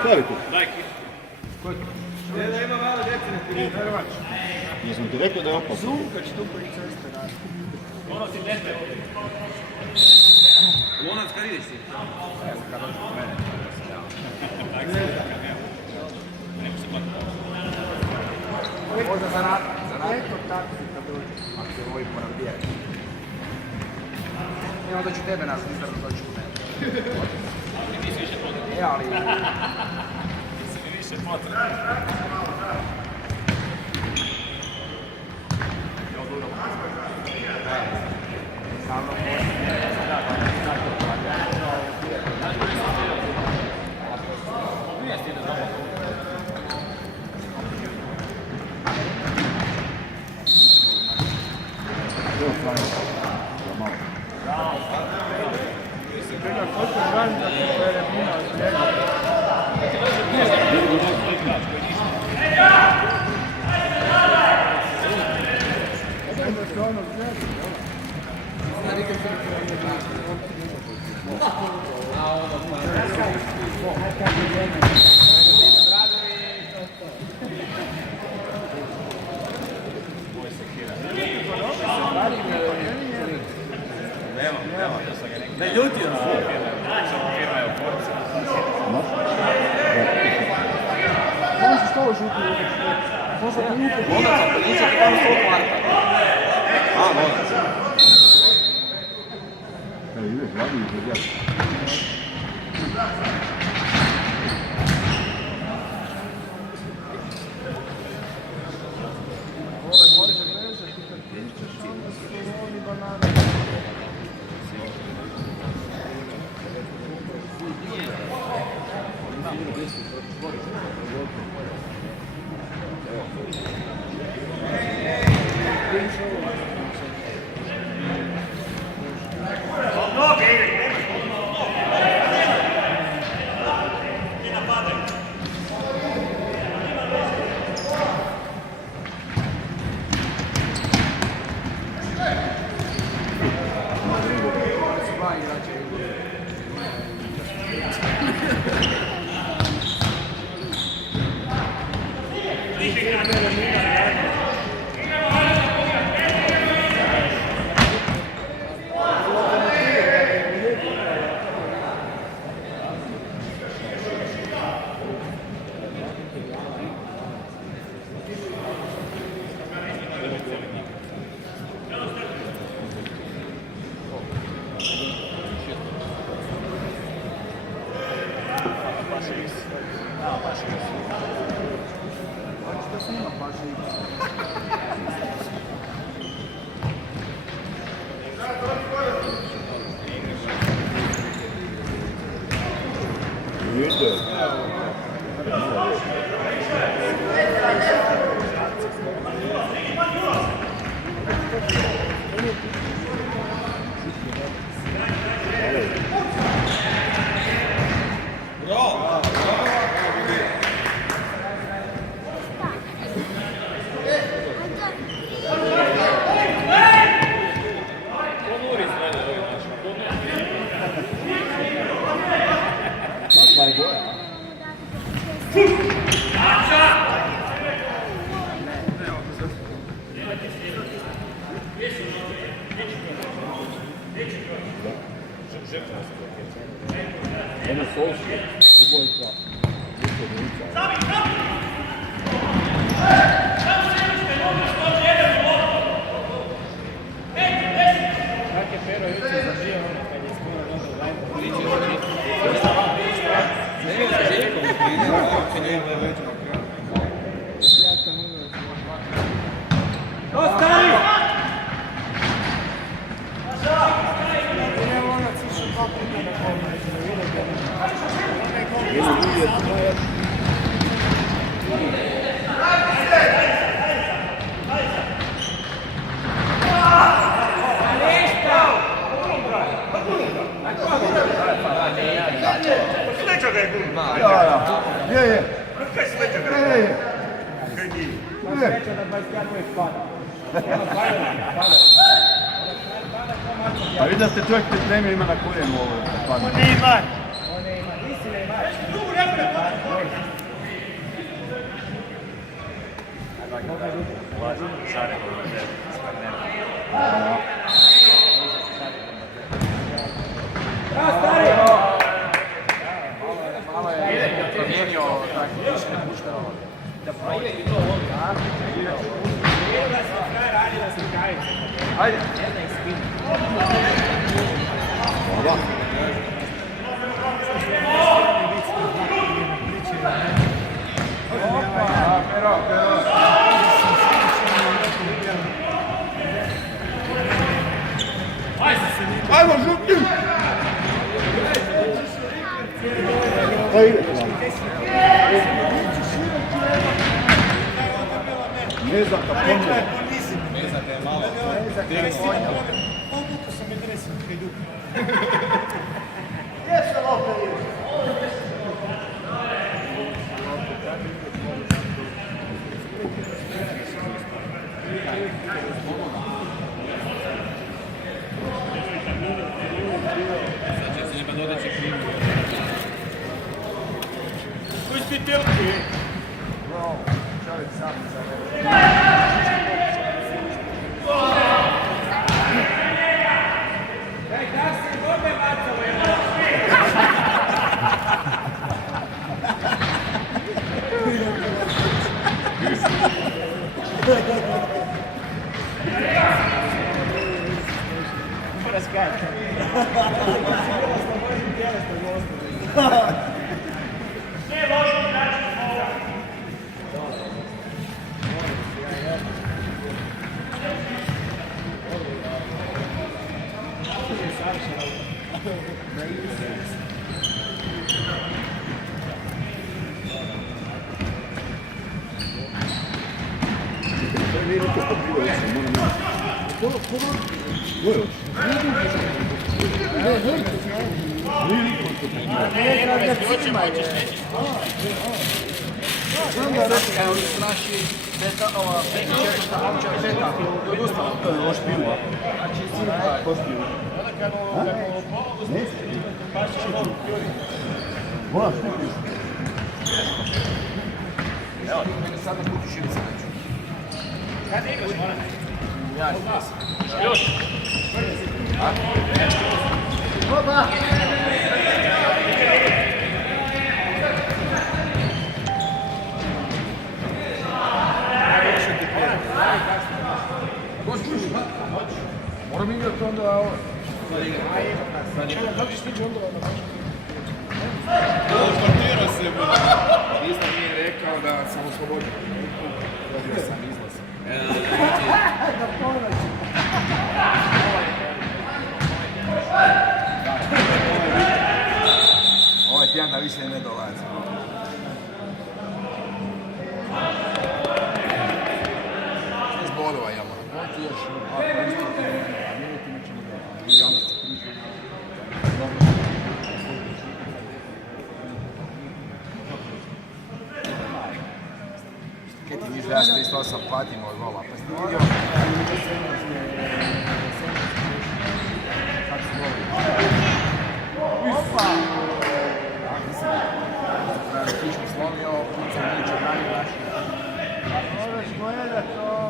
Stavi tu. Nisam ti rekao da je opasno. Lonac, kad ideš ti? Možda za nekog takvih kad dođe, ako se ovi ponavljaju. I onda ću tebe nas izravno doći u mene. Ali nisi više potrebno. Ali... Nisi mi više potrebno. Ne ljutio na ovo. Kako si stalo žuti? Možda ti upe. Lonac, ako niče ti tamo svog Marta. A, Lonac. Ideš, radi izgledati. Ono Solskjaer, ubojica, Kako je Pero jučer zažio ono kad je skoro dobro dajmo. Ja sam uvijek Ostani! Ne Lonac išao 2 puta na gol, ne vidio. Sreća da 25 uvijek pada. A vidio ste čovjek pripremio ima na koljenu ovo. On je Šare komandere, Skarnera. Malo je promijenio tako više ne pušta ovo. Ajde. Hvala. Ajmo, žutim! Pa ide to vam. Ne znam kad pomije. Questi tempi. No, čovjek sam za Nije niko pokrivao, ja sam moram imati. Gore hoćeš? Nije niko Znam da reći, evo su naši peta, ova peka četvrta, momča peta, odustala. Loš pivo. Znači, svi Loš pivo. Ne? Volaš, ne pivo. Evo, mene sad na putu širica neću. Kad igraš, moram? Ja nisam. Još. Opa! Moram igrati onda ovo. Nisam nije rekao da sam oslobođen. Dobio sam izlaz. Ovaj tjedan da više ne dolazi. Iz bodova ja moram. Možete još ako istite, vjerujte mi ćemo da i onda se križimo. Kaj ti misli da ja 38 patim od gola, pa si ti vidio? Kako se govori? Opa! Mislim, da kišu slomio, pucam neće brani naši.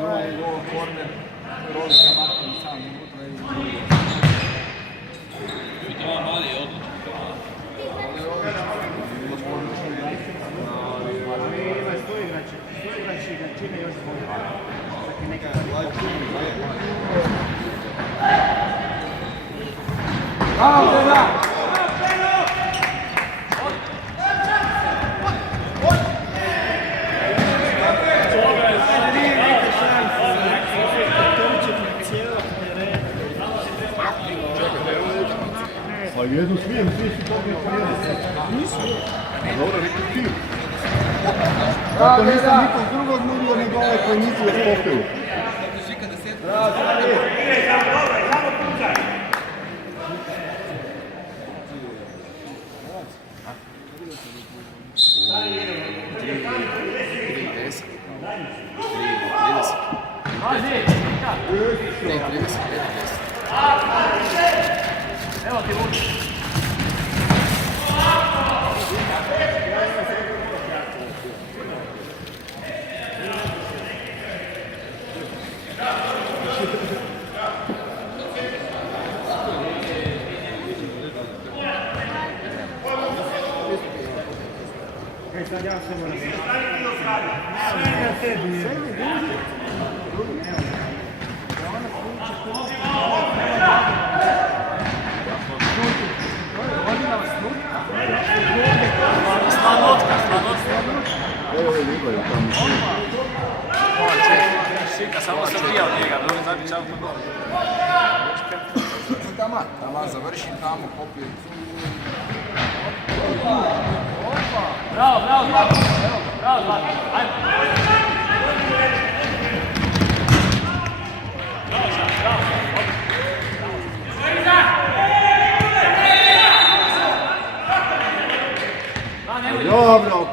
Drugi gol, korner, Rolika Martin sam unutra i drugi. Pitala mali je odličan. Ima sto igrači ga čine još bolje. Čak i nekada Pa jednu smijem, svi su dobili po jednu. Nisu. Dobro, rekli ti. Zato nisam nikog drugog nudio nego ovaj koji nisu već popili. Evo ti vuči. čekaj, sad ja sve moram. Sve na tebi. Šika, samo sam prija od njega, drugi zabić autogol. Taman, završi tamo, popije. Bravo, Zlatko. Bravo, Zlatko. Ajmo. Dobro,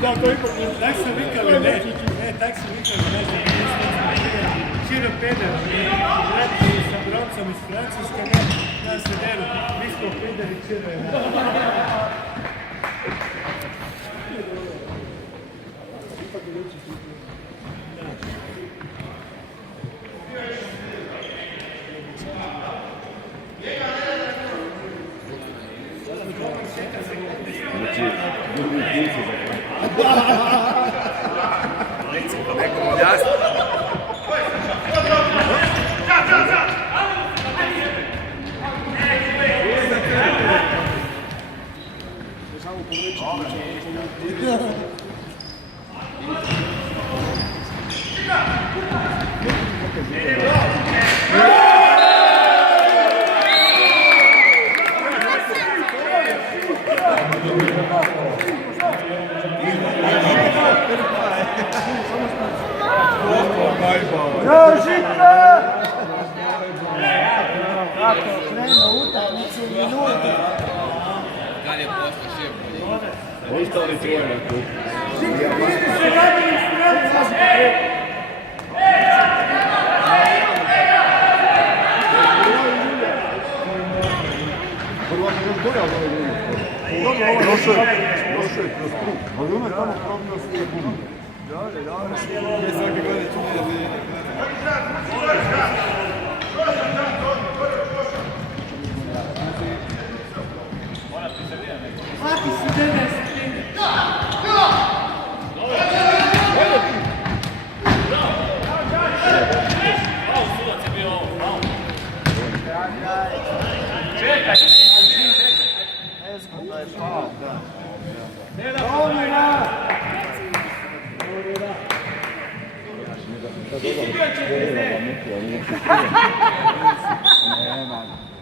Da, to ipak, tak su vikali, ne, tak su vikali, ne znam, Čiro peder, gledati sa Broncom iz Francuske, ne, da se deru, mi smo pederi, Čiro je, Nekom objasni.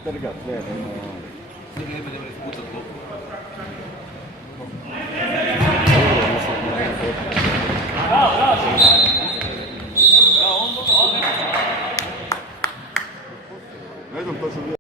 Trga sve.